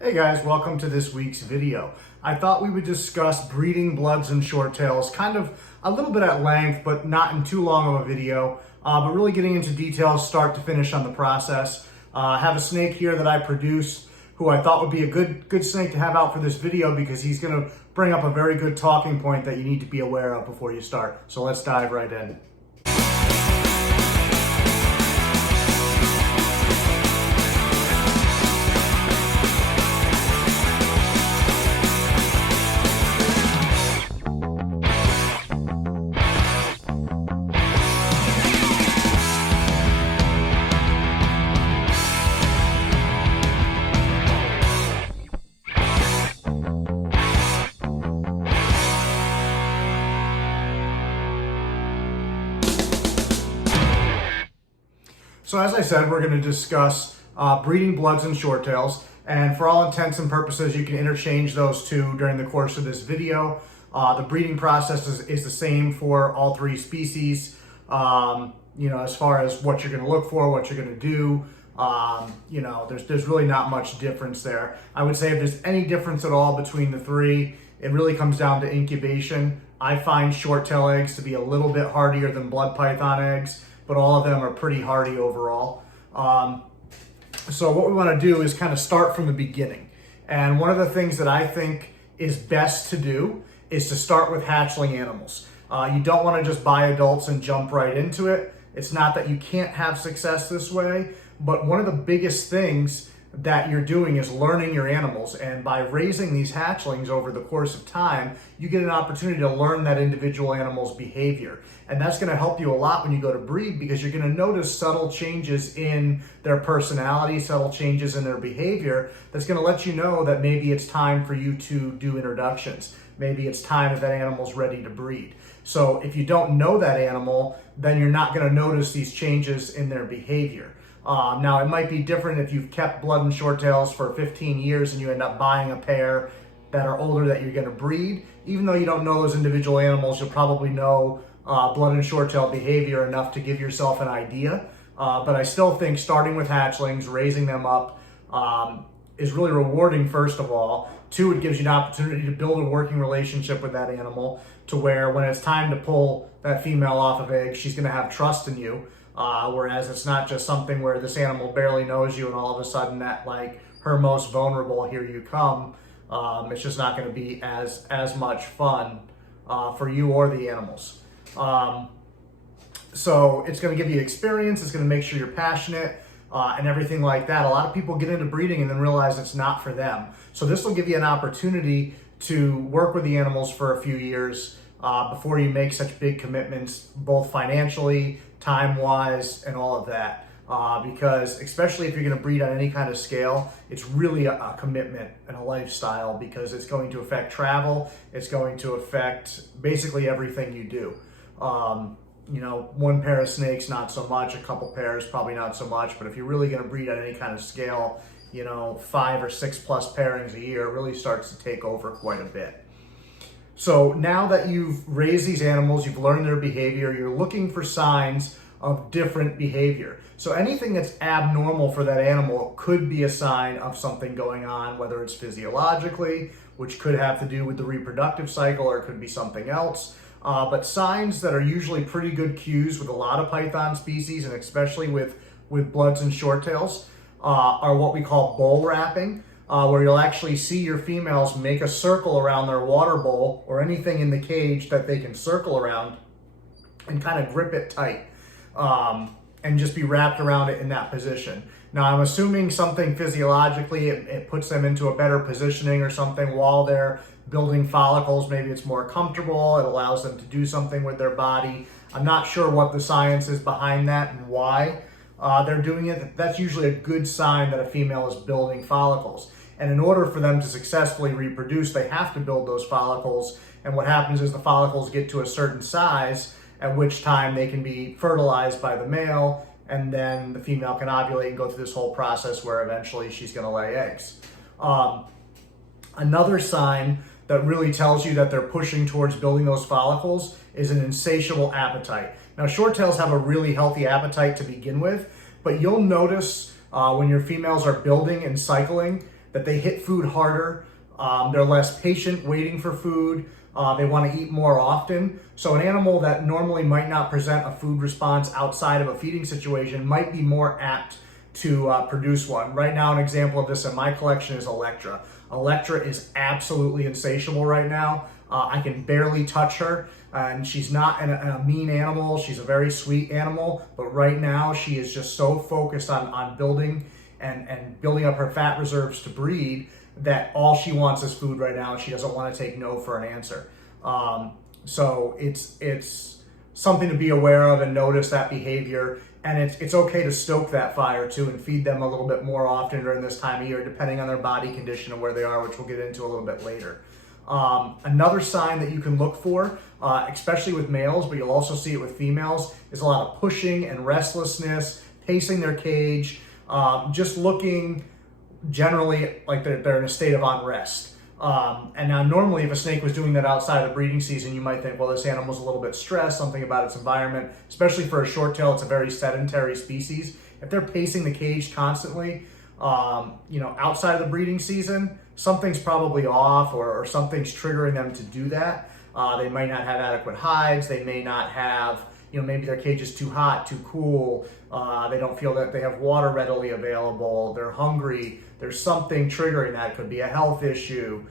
Hey guys, welcome to this week's video. I thought we would discuss breeding bloods and short tails, kind of a little bit at length, but not in too long of a video, but really getting into details start to finish on the process. I have a snake here that I produce who I thought would be a good snake to have out for this video because he's going to bring up a very good talking point that you need to be aware of before you start. So let's dive right in. So as I said, we're going to discuss breeding bloods and short tails, and for all intents and purposes, you can interchange those two during the course of this video. The breeding process is the same for all three species, as far as what you're going to look for, what you're going to do. There's really not much difference there. I would say if there's any difference at all between the three, it really comes down to incubation. I find short tail eggs to be a little bit hardier than blood python eggs, but all of them are pretty hardy overall. So what we want to do is kind of start from the beginning. And one of the things that I think is best to do is to start with hatchling animals. You don't want to just buy adults and jump right into it. It's not that you can't have success this way, but one of the biggest things that you're doing is learning your animals. And by raising these hatchlings over the course of time, you get an opportunity to learn that individual animal's behavior. And that's going to help you a lot when you go to breed, because you're going to notice subtle changes in their personality, subtle changes in their behavior. That's going to let you know that maybe it's time for you to do introductions. Maybe it's time that animal's ready to breed. So if you don't know that animal, then you're not going to notice these changes in their behavior. Now, it might be different if you've kept blood and short tails for 15 years and you end up buying a pair that are older that you're going to breed. Even though you don't know those individual animals, you'll probably know blood and short tail behavior enough to give yourself an idea. But I still think starting with hatchlings, raising them up, is really rewarding, first of all. Two, it gives you an opportunity to build a working relationship with that animal to where when it's time to pull that female off of eggs, she's going to have trust in you. Whereas it's not just something where this animal barely knows you and all of a sudden at like her most vulnerable, here you come. It's just not going to be as much fun for you or the animals. So it's going to give you experience. It's going to make sure you're passionate and everything like that. A lot of people get into breeding and then realize it's not for them. So this will give you an opportunity to work with the animals for a few years before you make such big commitments, both financially, time-wise, and all of that. Because especially if you're going to breed on any kind of scale, it's really a commitment and a lifestyle, because it's going to affect travel. It's going to affect basically everything you do. One pair of snakes, not so much. A couple pairs, probably not so much. But if you're really going to breed on any kind of scale, 5 or 6 plus pairings a year really starts to take over quite a bit. So now that you've raised these animals, you've learned their behavior, you're looking for signs of different behavior. So anything that's abnormal for that animal could be a sign of something going on, whether it's physiologically, which could have to do with the reproductive cycle, or it could be something else. But signs that are usually pretty good cues with a lot of python species, and especially with bloods and short tails, are what we call bowl wrapping. Where you'll actually see your females make a circle around their water bowl or anything in the cage that they can circle around and kind of grip it tight and just be wrapped around it in that position. Now, I'm assuming something physiologically, it puts them into a better positioning or something while they're building follicles. Maybe it's more comfortable. It allows them to do something with their body. I'm not sure what the science is behind that and why they're doing it. That's usually a good sign that a female is building follicles. And in order for them to successfully reproduce, they have to build those follicles. And what happens is the follicles get to a certain size, at which time they can be fertilized by the male, and then the female can ovulate and go through this whole process where eventually she's going to lay eggs. Another sign that really tells you that they're pushing towards building those follicles is an insatiable appetite. Now, short tails have a really healthy appetite to begin with, but you'll notice when your females are building and cycling that they hit food harder. They're less patient waiting for food. They want to eat more often. So an animal that normally might not present a food response outside of a feeding situation might be more apt to produce one. Right now, an example of this in my collection is Electra. Electra is absolutely insatiable right now. I can barely touch her, and she's not a mean animal. She's a very sweet animal, but right now she is just so focused on building and building up her fat reserves to breed that all she wants is food right now, and she doesn't want to take no for an answer. So it's something to be aware of and notice that behavior. And it's okay to stoke that fire too and feed them a little bit more often during this time of year, depending on their body condition and where they are, which we'll get into a little bit later. Another sign that you can look for, especially with males, but you'll also see it with females, is a lot of pushing and restlessness, pacing their cage, just looking generally like they're in a state of unrest. And now normally if a snake was doing that outside of the breeding season, you might think, well, this animal's a little bit stressed, something about its environment, especially for a short tail. It's a very sedentary species. If they're pacing the cage constantly, outside of the breeding season, something's probably off or something's triggering them to do that. They might not have adequate hides. They may not have, maybe their cage is too hot, too cool. They don't feel that they have water readily available. They're hungry. There's something triggering that. It could be a health issue.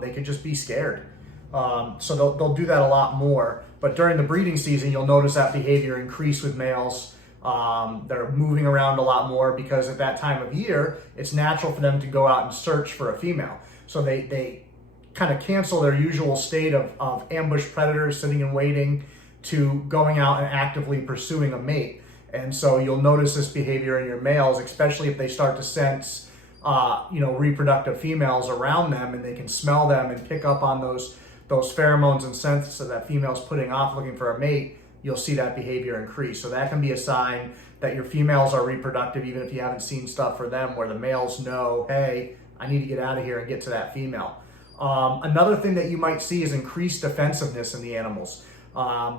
They could just be scared. So they'll do that a lot more. But during the breeding season, you'll notice that behavior increase with males. They're moving around a lot more because at that time of year, it's natural for them to go out and search for a female. So they kind of cancel their usual state of ambush predators sitting and waiting to going out and actively pursuing a mate. And so you'll notice this behavior in your males, especially if they start to sense, reproductive females around them, and they can smell them and pick up on those pheromones and scents that female's putting off looking for a mate. You'll see that behavior increase. So that can be a sign that your females are reproductive, even if you haven't seen stuff for them, where the males know, hey, I need to get out of here and get to that female. Another thing that you might see is increased defensiveness in the animals.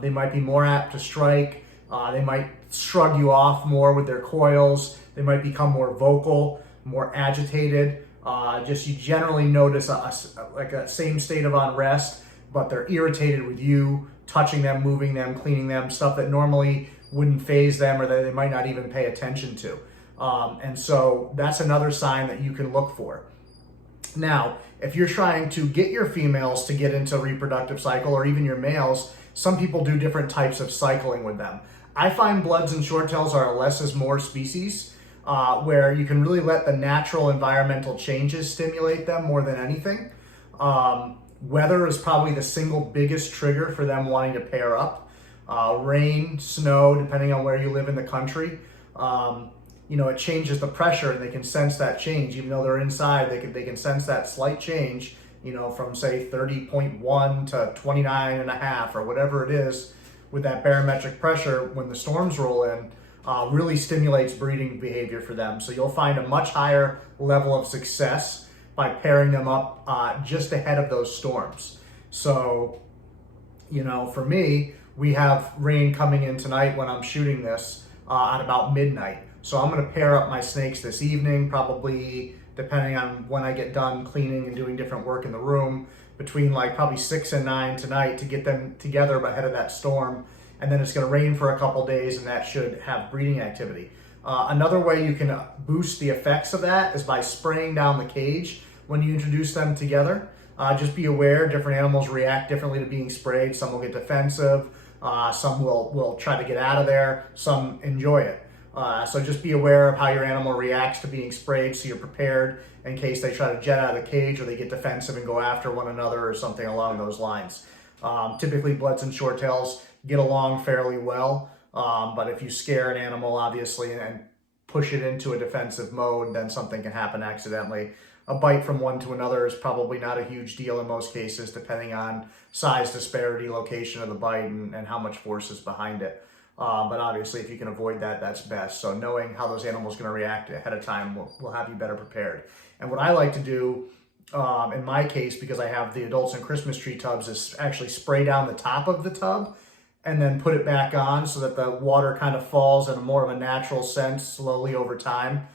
They might be more apt to strike. They might shrug you off more with their coils. They might become more vocal, more agitated. You generally notice a same state of unrest, but they're irritated with you, touching them, moving them, cleaning them, stuff that normally wouldn't faze them or that they might not even pay attention to. And so that's another sign that you can look for. Now, if you're trying to get your females to get into reproductive cycle, or even your males, some people do different types of cycling with them. I find bloods and short tails are a less is more species, where you can really let the natural environmental changes stimulate them more than anything. Weather is probably the single biggest trigger for them wanting to pair up. Rain, snow, depending on where you live in the country. It changes the pressure, and they can sense that change. Even though they're inside, they can sense that slight change, from say 30.1 to 29.5 or whatever it is with that barometric pressure when the storms roll in, really stimulates breeding behavior for them. So you'll find a much higher level of success by pairing them up just ahead of those storms. So, for me, we have rain coming in tonight when I'm shooting this at about midnight. So I'm going to pair up my snakes this evening, probably depending on when I get done cleaning and doing different work in the room, between probably 6 and 9 tonight to get them together ahead of that storm. And then it's going to rain for a couple days, and that should have breeding activity. Another way you can boost the effects of that is by spraying down the cage when you introduce them together. Just be aware, different animals react differently to being sprayed. Some will get defensive, some will try to get out of there, some enjoy it. So just be aware of how your animal reacts to being sprayed, so you're prepared in case they try to jet out of the cage or they get defensive and go after one another or something along those lines. Typically, bloods and short tails get along fairly well, but if you scare an animal, obviously, and push it into a defensive mode, then something can happen accidentally. A bite from one to another is probably not a huge deal in most cases, depending on size disparity, location of the bite, and how much force is behind it. But obviously, if you can avoid that, that's best. So knowing how those animals are going to react ahead of time will have you better prepared. And what I like to do, in my case, because I have the adults in Christmas tree tubs, is actually spray down the top of the tub and then put it back on so that the water kind of falls in more of a natural sense slowly over time.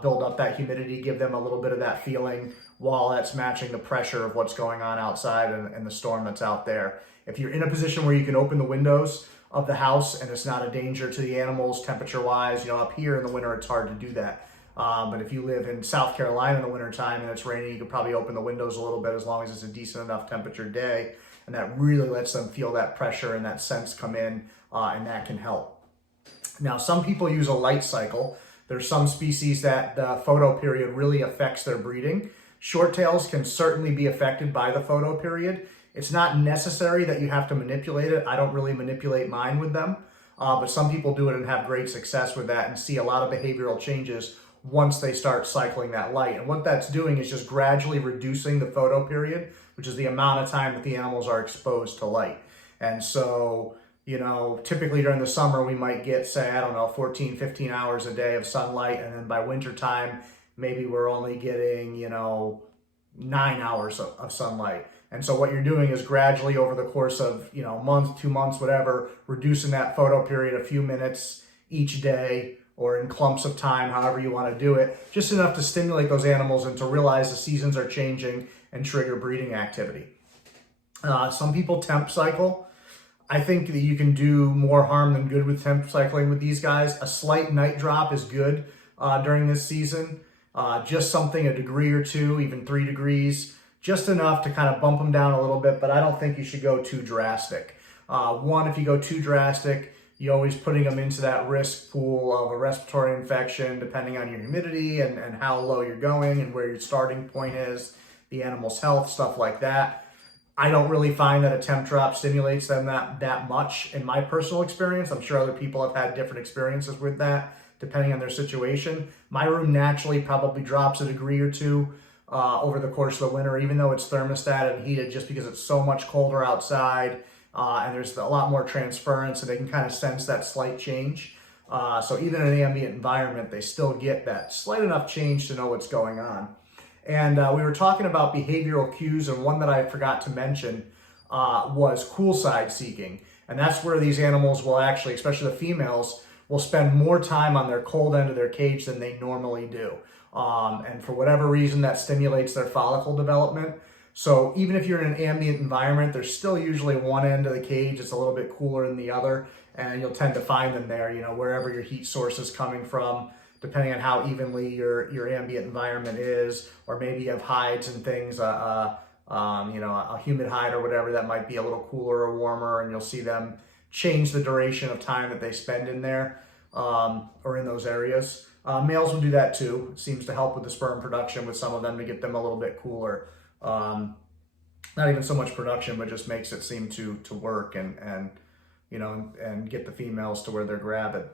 build up that humidity, give them a little bit of that feeling while that's matching the pressure of what's going on outside and the storm that's out there. If you're in a position where you can open the windows of the house and it's not a danger to the animals temperature-wise, up here in the winter it's hard to do that. But if you live in South Carolina in the wintertime and it's raining, you could probably open the windows a little bit as long as it's a decent enough temperature day. And that really lets them feel that pressure and that sense come in, and that can help. Now, some people use a light cycle. There's some species that the photo period really affects their breeding. Short tails can certainly be affected by the photo period. It's not necessary that you have to manipulate it. I don't really manipulate mine with them, but some people do it and have great success with that and see a lot of behavioral changes once they start cycling that light. And what that's doing is just gradually reducing the photo period, which is the amount of time that the animals are exposed to light. And so, typically during the summer, we might get, say, 14, 15 hours a day of sunlight. And then by winter time, maybe we're only getting, 9 hours of sunlight. And so what you're doing is gradually over the course of, a month, 2 months, whatever, reducing that photo period a few minutes each day or in clumps of time, however you want to do it, just enough to stimulate those animals and to realize the seasons are changing and trigger breeding activity. Some people temp cycle. I think that you can do more harm than good with temp cycling with these guys. A slight night drop is good during this season. Just something, a degree or two, even 3 degrees, just enough to kind of bump them down a little bit, but I don't think you should go too drastic. One, if you go too drastic, you're always putting them into that risk pool of a respiratory infection, depending on your humidity and how low you're going and where your starting point is, the animal's health, stuff like that. I don't really find that a temp drop stimulates them that much in my personal experience. I'm sure other people have had different experiences with that, depending on their situation. My room naturally probably drops a degree or two over the course of the winter, even though it's thermostated and heated, just because it's so much colder outside. And there's a lot more transference, and they can kind of sense that slight change. So even in an ambient environment, they still get that slight enough change to know what's going on. And we were talking about behavioral cues, and one that I forgot to mention was cool side seeking. And that's where these animals will actually, especially the females, will spend more time on their cold end of their cage than they normally do. And for whatever reason, that stimulates their follicle development. So even if you're in an ambient environment, there's still usually one end of the cage that's a little bit cooler than the other, and you'll tend to find them there, wherever your heat source is coming from, depending on how evenly your ambient environment is, or maybe you have hides and things, a humid hide or whatever that might be a little cooler or warmer, and you'll see them change the duration of time that they spend in there or in those areas. Males will do that too. It seems to help with the sperm production with some of them to get them a little bit cooler. Not even so much production, but just makes it seem to work and get the females to where they're gravid.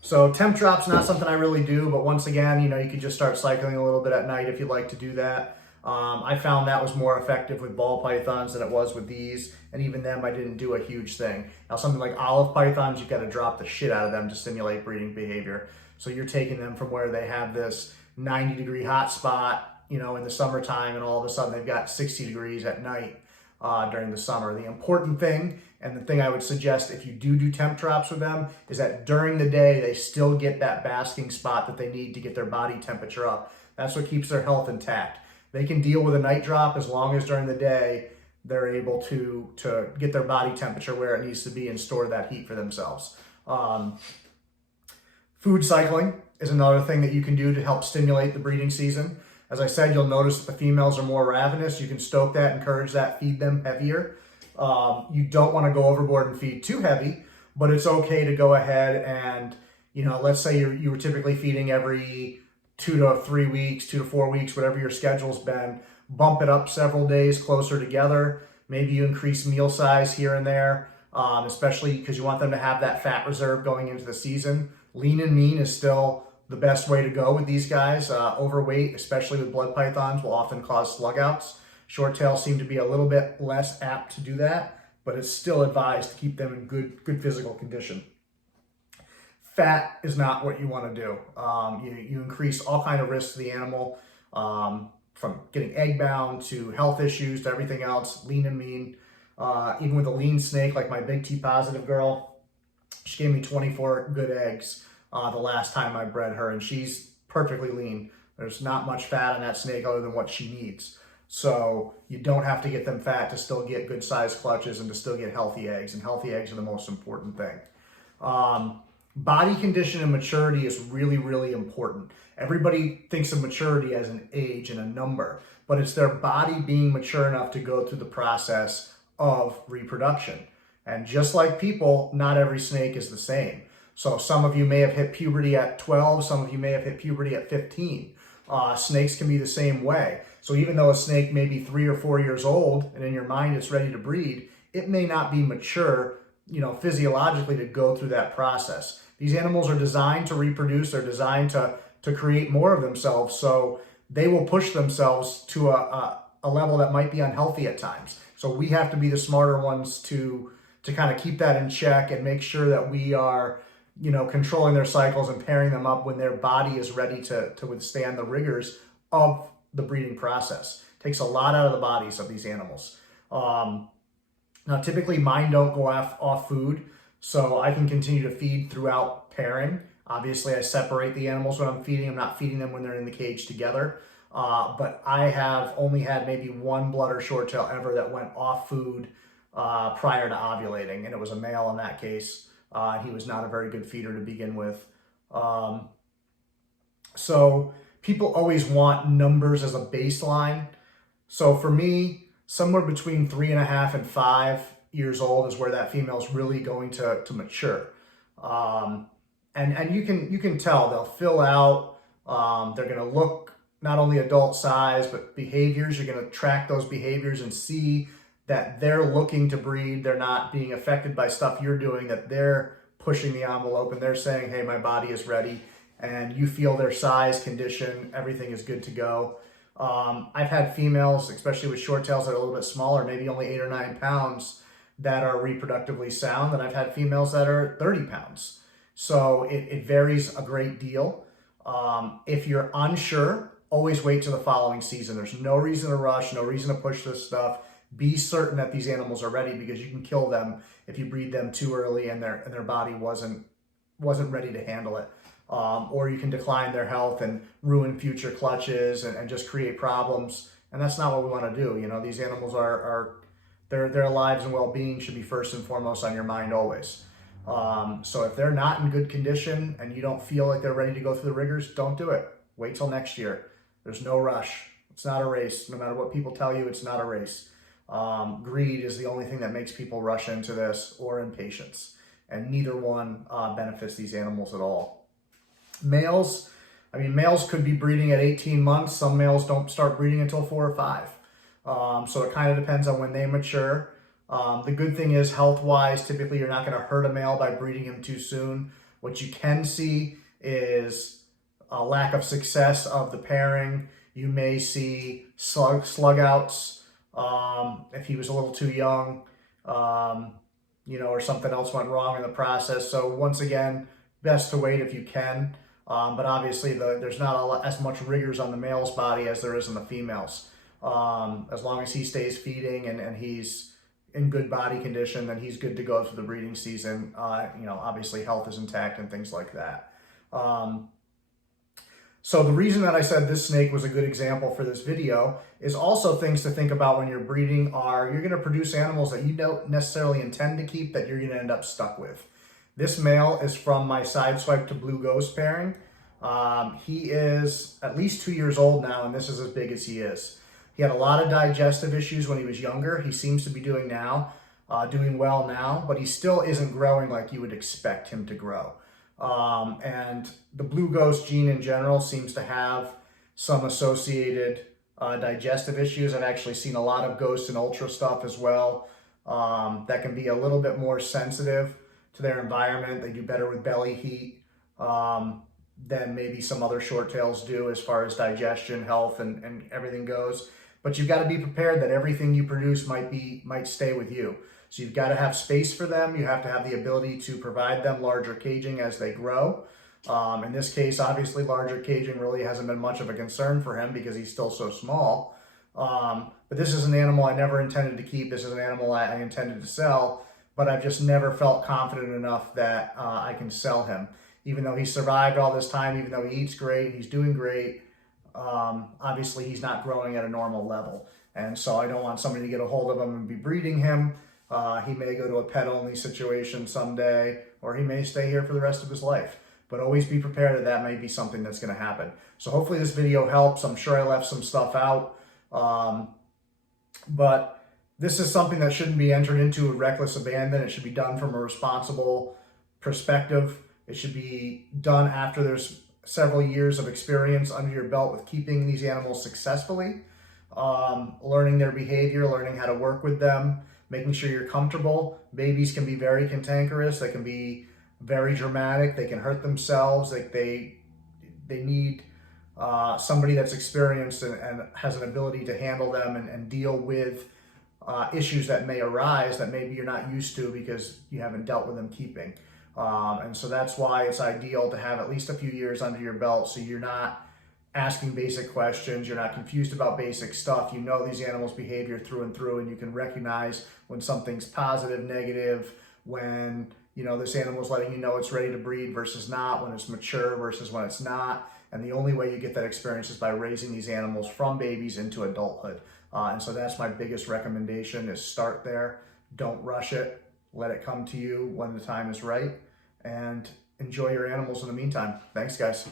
So temp drop's not something I really do, but once again, you can just start cycling a little bit at night if you'd like to do that. I found that was more effective with ball pythons than it was with these, and even them I didn't do a huge thing. Now something like olive pythons, you've got to drop the shit out of them to stimulate breeding behavior. So you're taking them from where they have this 90-degree hot spot, in the summertime, and all of a sudden they've got 60 degrees at night during the summer. The important thing, and the thing I would suggest if you do temp drops with them, is that during the day they still get that basking spot that they need to get their body temperature up. That's what keeps their health intact. They can deal with a night drop as long as during the day they're able to get their body temperature where it needs to be and store that heat for themselves. Food cycling is another thing that you can do to help stimulate the breeding season. As I said, you'll notice that the females are more ravenous. You can stoke that, encourage that, feed them heavier. You don't want to go overboard and feed too heavy, but it's okay to go ahead and, let's say you were typically feeding every 2 to 3 weeks, 2 to 4 weeks, whatever your schedule's been, bump it up several days closer together. Maybe you increase meal size here and there, especially because you want them to have that fat reserve going into the season. Lean and mean is still the best way to go with these guys. Overweight, especially with blood pythons, will often cause slug outs. Short tails seem to be a little bit less apt to do that, but it's still advised to keep them in good physical condition. Fat is not what you want to do. You increase all kind of risks to the animal, from getting egg bound to health issues to everything else. Lean and mean. Even with a lean snake like my big T positive girl, she gave me 24 good eggs the last time I bred her, and she's perfectly lean. There's not much fat on that snake other than what she needs. So you don't have to get them fat to still get good sized clutches and to still get healthy eggs, and healthy eggs are the most important thing. Body condition and maturity is really, really important. Everybody thinks of maturity as an age and a number, but it's their body being mature enough to go through the process of reproduction. And just like people, not every snake is the same. So some of you may have hit puberty at 12, some of you may have hit puberty at 15. Snakes can be the same way. So even though a snake may be 3 or 4 years old and in your mind it's ready to breed, it may not be mature, physiologically to go through that process. These animals are designed to reproduce. They're designed to create more of themselves. So they will push themselves to a level that might be unhealthy at times. So we have to be the smarter ones to kind of keep that in check and make sure that we are, controlling their cycles and pairing them up when their body is ready to withstand the rigors of the breeding process. It takes a lot out of the bodies of these animals. Now, typically mine don't go off food, so I can continue to feed throughout pairing. Obviously, I separate the animals when I'm feeding. I'm not feeding them when they're in the cage together. But I have only had maybe one blood or short tail ever that went off food prior to ovulating, and it was a male in that case. He was not a very good feeder to begin with. So people always want numbers as a baseline. So for me, somewhere between 3.5 and 5 years old is where that female is really going to mature. And you can tell they'll fill out. They're going to look not only adult size, but behaviors. You're going to track those behaviors and see that they're looking to breed. They're not being affected by stuff you're doing, that they're pushing the envelope and they're saying, hey, my body is ready. And you feel their size, condition, everything is good to go. I've had females, especially with short tails that are a little bit smaller, maybe only 8 or 9 pounds, that are reproductively sound. And I've had females that are 30 pounds. So it varies a great deal. If you're unsure, always wait till the following season. There's no reason to rush, no reason to push this stuff. Be certain that these animals are ready, because you can kill them if you breed them too early and their body wasn't ready to handle it. Or you can decline their health and ruin future clutches and just create problems. And that's not what we want to do. These animals their lives and well-being should be first and foremost on your mind always. So if they're not in good condition and you don't feel like they're ready to go through the rigors, don't do it. Wait till next year. There's no rush. It's not a race. No matter what people tell you, it's not a race. Greed is the only thing that makes people rush into this, or impatience. And neither one benefits these animals at all. Males could be breeding at 18 months. Some males don't start breeding until 4 or 5. So it kind of depends on when they mature. The good thing is, health-wise, typically you're not going to hurt a male by breeding him too soon. What you can see is a lack of success of the pairing. You may see slug outs if he was a little too young, or something else went wrong in the process. So once again, best to wait if you can. But obviously there's not as much rigors on the male's body as there is in the female's. As long as he stays feeding and he's in good body condition, then he's good to go through the breeding season. Obviously health is intact and things like that. So the reason that I said this snake was a good example for this video is also things to think about when you're breeding are you're going to produce animals that you don't necessarily intend to keep, that you're going to end up stuck with. This male is from my Sideswipe to Blue Ghost pairing. He is at least 2 years old now, and this is as big as he is. He had a lot of digestive issues when he was younger. He seems to be doing well now, but he still isn't growing like you would expect him to grow. And the Blue Ghost gene in general seems to have some associated digestive issues. I've actually seen a lot of Ghost and Ultra stuff as well that can be a little bit more sensitive to their environment. They do better with belly heat than maybe some other short tails do as far as digestion, health, and everything goes. But you've got to be prepared that everything you produce might stay with you. So you've got to have space for them. You have to have the ability to provide them larger caging as they grow. In this case, obviously, larger caging really hasn't been much of a concern for him because he's still so small. But this is an animal I never intended to keep. This is an animal I intended to sell, but I've just never felt confident enough that I can sell him. even though he's survived all this time, even though he eats great, he's doing great, obviously he's not growing at a normal level. And so I don't want somebody to get a hold of him and be breeding him. He may go to a pet-only situation someday, or he may stay here for the rest of his life. But always be prepared that that may be something that's going to happen. So hopefully this video helps. I'm sure I left some stuff out. But this is something that shouldn't be entered into with reckless abandon. It should be done from a responsible perspective. It should be done after there's several years of experience under your belt with keeping these animals successfully, learning their behavior, learning how to work with them, making sure you're comfortable. Babies can be very cantankerous. They can be very dramatic. They can hurt themselves. Like they need somebody that's experienced and has an ability to handle them and deal with issues that may arise that maybe you're not used to because you haven't dealt with them keeping. And so that's why it's ideal to have at least a few years under your belt, so you're not asking basic questions, you're not confused about basic stuff. You know these animals' behavior through and through, and you can recognize when something's positive, negative, when this animal's letting you know it's ready to breed versus not, when it's mature versus when it's not. And the only way you get that experience is by raising these animals from babies into adulthood. And so that's my biggest recommendation, is start there. Don't rush it. Let it come to you when the time is right, and enjoy your animals in the meantime. Thanks, guys.